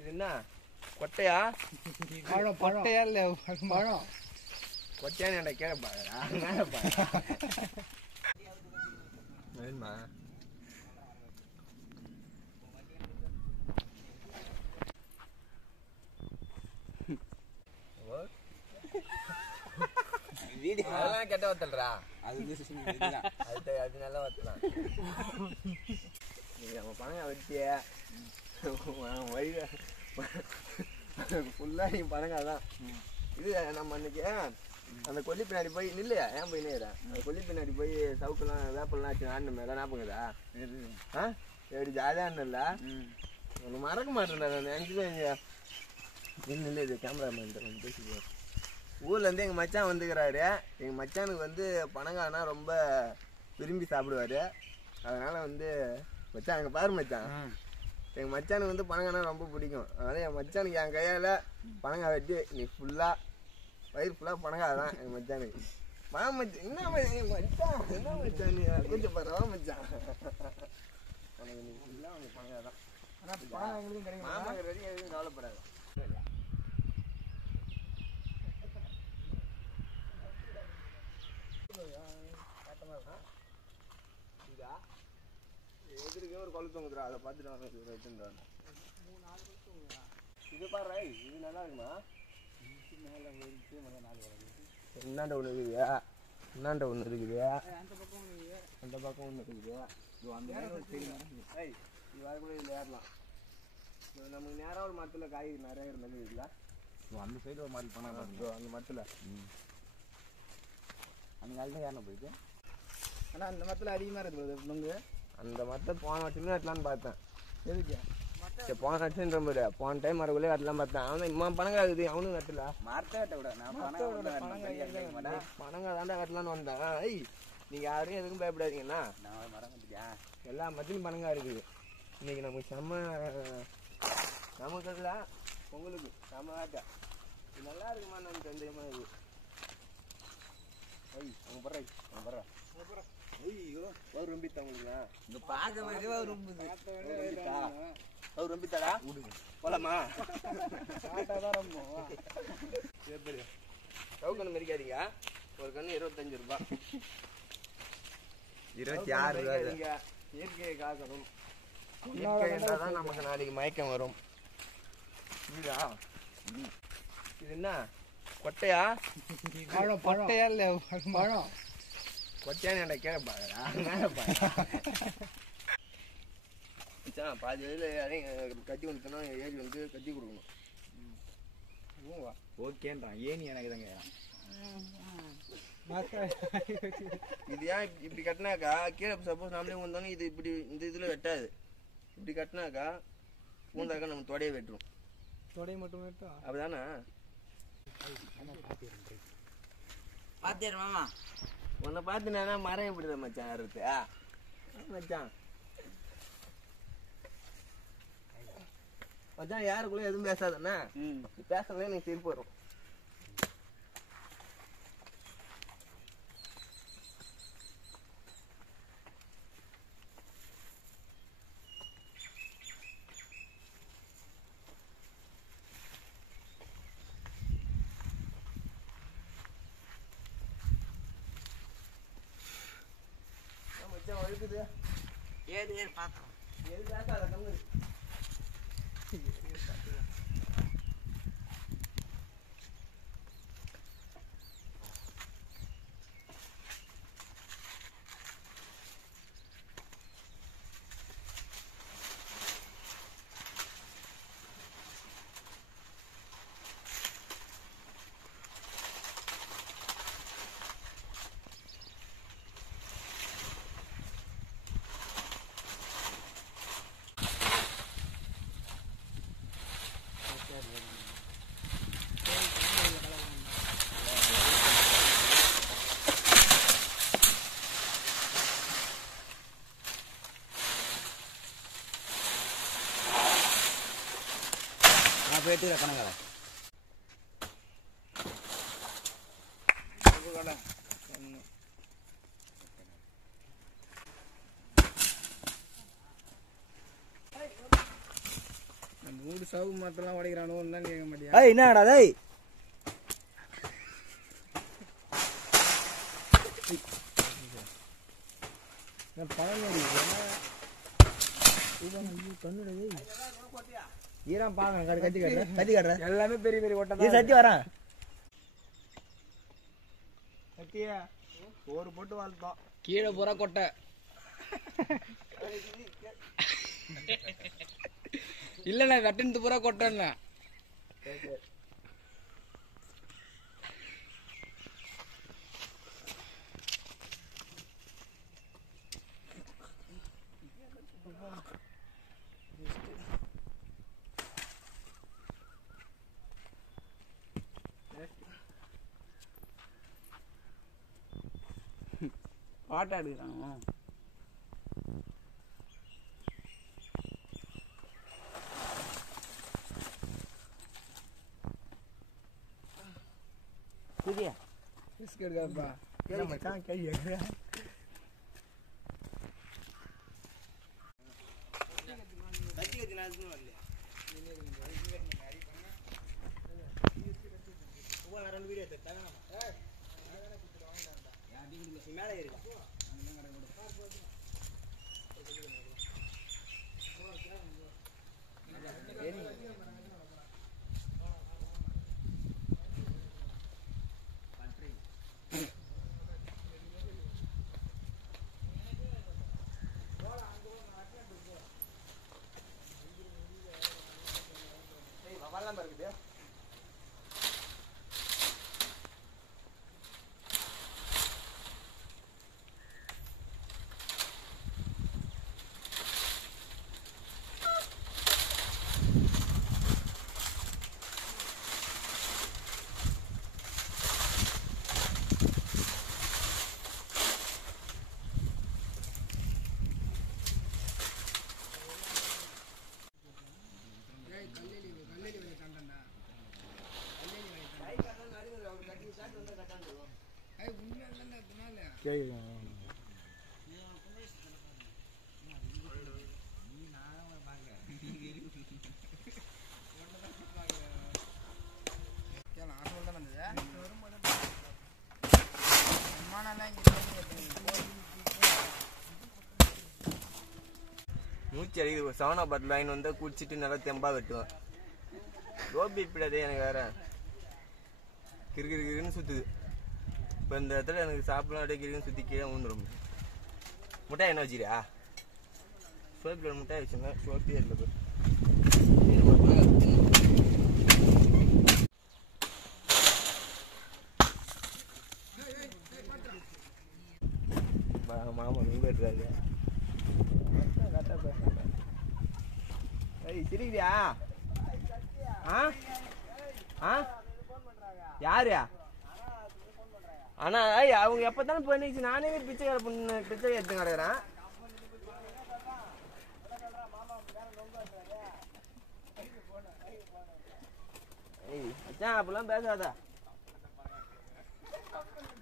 இது என்ன கொட்டையா? கொட்டையா இல்ல பழம். கொட்டையான்னு என்ன கேட்க பாக்குறா? மேல பாக்குறா. வேணுமா? அதெல்லாம் கெட்ட வத்தல்றா. அது நல்லா வத்தலாம். நீ நம்ம பணங்க வச்சிய வழியில ஃபுல்லா நீ பணங்காதான். இது நம்ம அன்னைக்கு அந்த கொல்லி பின்னாடி போய் நில்லையா? ஏன் போய் நேரா அந்த கொல்லி பின்னாடி போய் சவுக்கெல்லாம் வேப்பெல்லாம் வச்சு ஆடணுமே, எல்லாம் ஞாபகங்களா? எப்படி ஜாலியானல ஒன்று மறக்க மாட்டேன்டா. நான் நினைச்சுதான் இல்லை இது கேமராமேன் கொஞ்சம் பேசிக்குவோம். ஊர்லேருந்து எங்கள் மச்சான் வந்துக்கிறாரு. எங்கள் மச்சானுக்கு வந்து பனங்கானா ரொம்ப விரும்பி சாப்பிடுவார். அதனால் வந்து மச்சான் அங்கே பாரு மச்சான், எங்கள் மச்சானுக்கு வந்து பனங்கானா ரொம்ப பிடிக்கும். அதனால் என் மச்சானுக்கு என் கையால் பனங்காய் வெட்டி நீ ஃபுல்லாக வயிறு ஃபுல்லாக பனங்காய் தான் எங்கள் மச்சானுக்கு. மச்சான் என்ன மச்சான் என்ன மச்சான் நீ கொஞ்சம் பரவா மச்சான் உனக்கு நீ ஃபுல்லாக உனக்கு பனங்காய் தான். மாமாங்க ரெடி எதுவும் கவலைப்படாது. எதிர்க்கே ஒரு கொலை தொங்குதுரா, அதை பார்த்துட்டு இது பாரு. இது நல்லா இருக்குமா? என்னாண்ட ஒன்று இருக்குது, என்னாண்ட ஒன்று இருக்குது, அந்த பக்கம் ஒன்று இருக்குது. இது வரக்கூட இதில் ஏறலாம். நமக்கு நேராக ஒரு மரத்தில் காய் நிறைய இருந்தாலும் இருக்குல்ல, அந்த சைடு ஒரு மாதிரி பண்ண அந்த மரத்தில் அந்த காலத்தில் ஏறின போயிட்டு. ஆனால் அந்த மரத்தில் அதிகமாக இருக்குது நுங்கு. அந்த மரத்தை போன வருஷமே வெட்டலான்னு பார்த்தேன். எதுக்கு? சரி போன வருஷன்ற மாதிரி போன டைம் வரக்குள்ளே வெட்டலாம் பார்த்தேன். அவன் இம்மா பனங்காய் இருக்குது, அவனும் வெட்டல. மரத்தை வெட்ட விட பனங்காய் தாண்டா வெட்டலான்னு வந்தேன். ஐய் நீங்கள் யாரும் எதுக்கும் பயப்படாதீங்கண்ணா, நான் மரம் கட்டியா எல்லா மரத்துலையும் பனங்காய் இருக்குது. இன்னைக்கு நமக்கு நமக்கு இல்லை உங்களுக்கு செம்ம வேட்டை. இது நல்லா இருக்குமா? நமக்கு சந்தேகமா இது. ஐய் அவங்க படுற அவங்க படுற ஐயோ அவர் ரொம்பித்தா உங்களுக்குண்ணா இங்கே பார்க்க அவர் ரொம்பித்தா அவர் ரொம்பித்தாடா போலாமா? சரி சவு கண்ணு மறிக்காதீங்க. ஒரு கண்ணு 25 ரூபா, 26 ரூபா. இயற்கையை காக்கணும். இயற்கை என்றால் தான் நமக்கு நாளைக்கு மயக்கம் வரும். இதுதா இது என்ன கொட்டையா? கொட்டையா இல்ல பழம். கொட்டையான்னு என்ன கேட்க பாக்குறா? மேல பாக்குறா. பாதி வயதில் கட்டி வந்துட்டோம்னா ஏறி வந்து கட்டி கொடுக்கணும். ஓகேன்றான். ஏன் எனக்கு தாங்க இது ஏன் இப்படி கட்டினாக்கா கீழே சப்போஸ் நம்மளே வந்தோன்னே இது இப்படி இந்த இதில் வெட்டாது. இப்படி கட்டினாக்கா பூந்தாக்கா நம்ம தொடையை வெட்டுரும். தொடையை மட்டும் வெட்டும் அப்படிதானே? மாமா உன்னை பார்த்துனா மரம் எப்படிதான் மச்சான் ஏறுறது மச்சான்? மச்சான் யாருக்குள்ள எதுவும் பேசாதண்ணா. பேசுறதே எனக்கு திருப்பி வரும். மச்சான் வழுக்குது. ஏது ஏது பார்க்கலாம். எது பேசாத கம்மு. போயிட்டு கணக்கடை மூணு சவுக்கு மரத்தெல்லாம் உடைக்கிறானோன்னு தான் கேட்க மாட்டியா? ஏய் என்னடா டேய் ஈரம் பாருங்க கட்டி காட்டுறேன் எல்லாமே பெரிய பெரிய ஓட்டம் நீ சட்டி வரேன் சட்டியா ஒரு போட்டு வாழ்த்தோம் கீழே பூரா கொட்டை இல்லண்ணா வெட்டினது பூரா கொட்டைண்ணா பாட்டா எடுக்கிறாங்க சரியா ரிஸ்க் எடுக்காதப்பா மச்சான் கை எடுக்கிற மேலே இருக்கா இருக்குது மூச்சு அடிக்குது சவனா பாட்டில் வாங்கி வந்தால் குடிச்சிட்டு நல்லா தெம்பா வெட்டுவேன் ரோபி இப்படாதே எனக்கு வேற கிறுன்னு சுற்றுது இப்போ இந்த இடத்துல எனக்கு சாப்பிடலாம் அப்படியே கிறுன்னு சுற்றி கீழே விழுந்துடும் முட்டாய் என்ன வச்சுக்கிறியா சோப்பில் முட்டாய் வச்சுருந்தேன் சோப்பே இல்லை மாமா நீங்க இருக்காரு ஏய் சிரிக்கிறியா யாரு ஆனா அவங்க எப்பதானே பண்ணிச்சு நானே பிச்சை பிச்சை எடுத்து கிடக்குறேன் ஏய் அச்சான் அப்பெல்லாம் பேசாத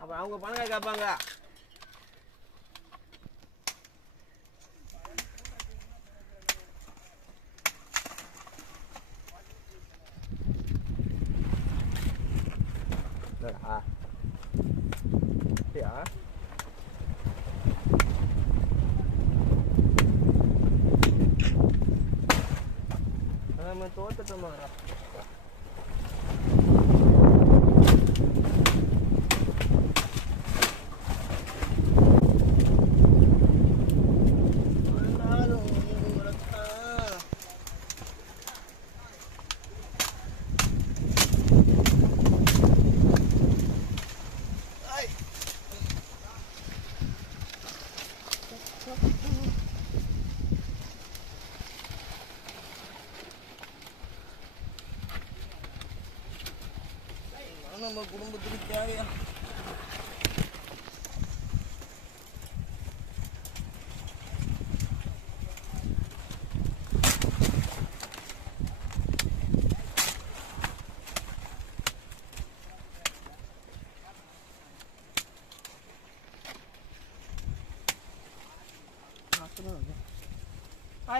அப்ப அவங்க பணக்காய் கேட்பாங்க நம்ம தோத்துட்டோமா நம்ம குடும்பத்துக்கு தேவையா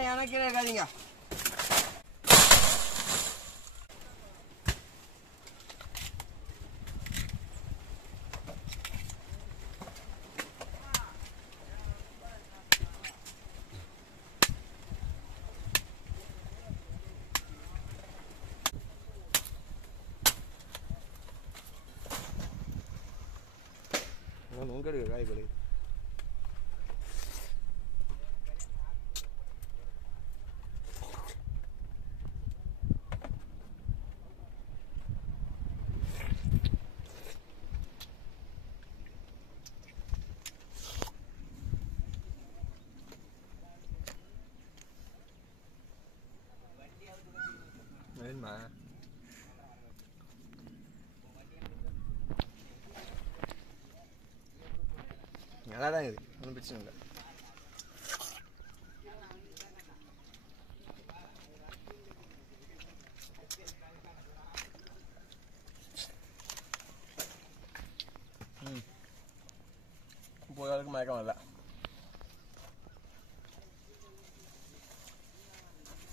எனக்கு இருக்காதீங்க அங்கே இருக்கு காய் கழுகு. வேணுமா? நல்லா தான் இருக்குது, ஒன்றும் பிரச்சனை இல்லை. போய் அளவுக்கு மயக்கம் வரல.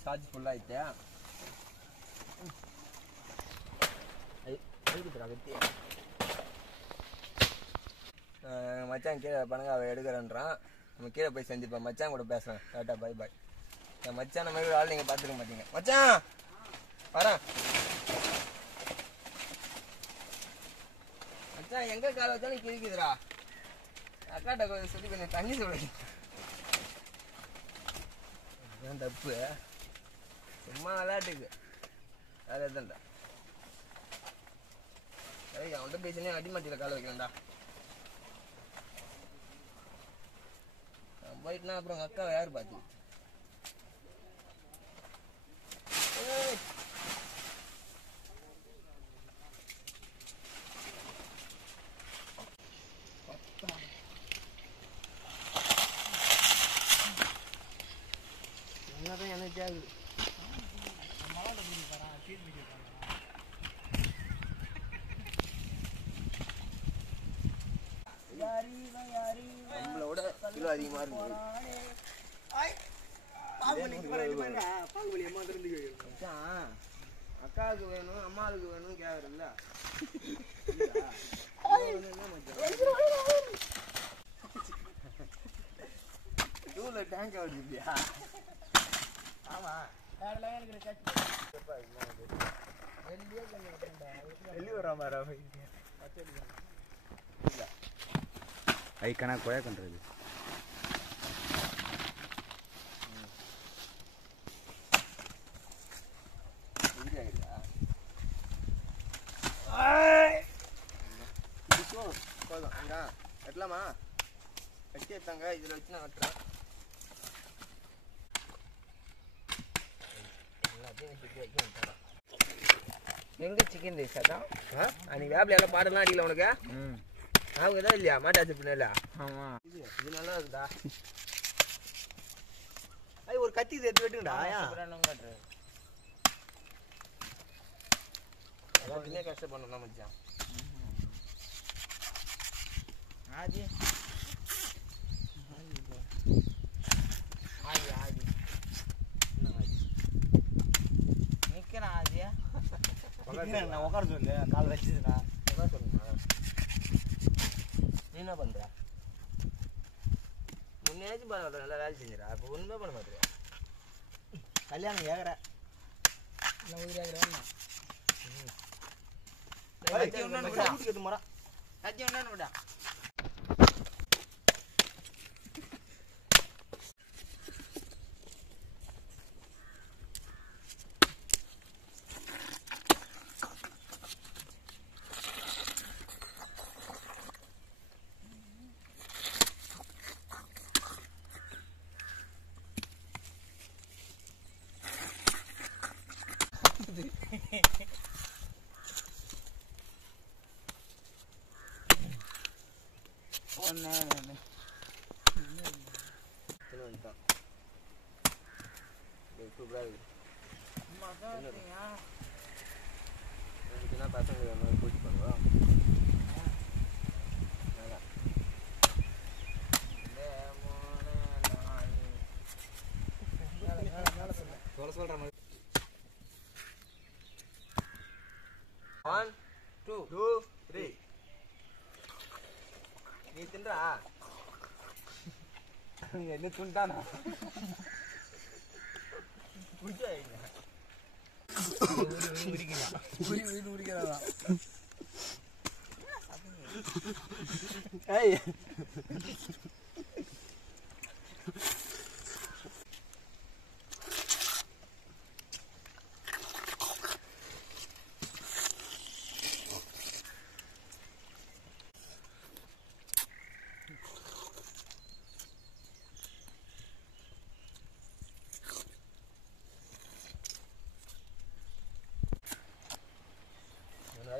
சார்ஜ் ஃபுல்லாகிட்டே மச்சான் கீழே பணங்க அவள் எடுக்கிறேன்றான். நம்ம கீழே போய் செஞ்சுப்பேன். மச்சான் கூட பேசுகிறேன். Tata bye bye. என் மச்சான் மாதிரி ஒரு ஆள் நீங்கள் பார்த்துக்க மாட்டீங்க. மச்சான் வரேன். மச்சான் எங்கே காலை வச்சாலும் கிழிக்குதுடா. அக்காட்ட சொல்லி கொஞ்சம் தண்ணி சொல்லுங்க. அதுதான் தப்பு. சும்மா விளையாட்டுக்கு வேறு எதுண்டா. சரி அவன்கிட்ட பேசினே அடிமாட்டியில் காலை வைக்கிறேன்டா. நான் போயிட்டுனா அப்புறம் உங்கள் அக்காவை யார் பார்த்து? என்னதான் எனக்கு ஆகுது. நம்மளோட கிலோ அதிகமா இருக்கு. அக்காவுக்கு வேணும் அம்மாவுக்கு வேணும் கேக்குறல்ல. தூள டேங்க் அடிச்சியா? ஆமா வெளியே வர மாதிரி ஐக்கானா கொயா பண்றது. வெட்டலாமா? வெட்டி எடுத்தாங்க. இதில் வச்சு நான் வெட்டுறேன். எங்க சிக்கன் ரைஸ் அதான் அன்னைக்கு வேப்பில எல்லாம் பாடலாம் அடிக்கல உனக்கு. அவங்க தான் இல்லையா மாட்டாச்சு பின்னால. ஆமா இது நல்லா இருக்குதா. அது ஒரு கத்தி எடுத்து வெட்டுங்கடா. அதான் கஷ்டப்படணும் மச்சான். ஆதி ஆதி ஆதி என்ன ஆதி நிற்கிறேன். ஆதியா நான் உட்கார சொல்லு. கால் வச்சுதுண்ணா உட்கார சொல்லுண்ணா. நீ என்ன பண்ணுற? முன்னேச்சும் பரவாயில்ல, நல்லா வேலை செஞ்சுறா. இப்போ ஒன்றுமே பண்ண மாட்டேங்க. கல்யாணம் கேட்குற உயிராகிறேன். முறை கட்சி ஒன்று விடா. பசங்க கூட்டி பண்ணுவோம். சொல்ற மாதிரி 1 2 3 நீ தின்றா என்ன துண்டானா உரிக்கிறதா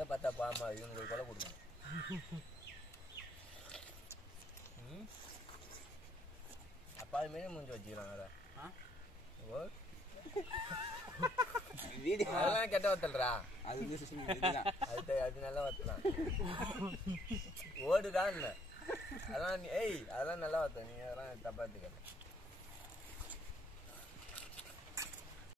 அதை பார்த்தா பாமா இவனுக்கு ஒரு கொலை கொடுக்கணும். அப்பா அது மாரி முடிஞ்சு வச்சுக்கிறான் வேற. அதெல்லாம் கெட்ட வத்தல்றா. அது நல்லா வத்தலாம். ஓடுதான் அதெல்லாம் அதெல்லாம் நல்லா வத்த. நீ அதெல்லாம் தப்பா எடுத்துக்க.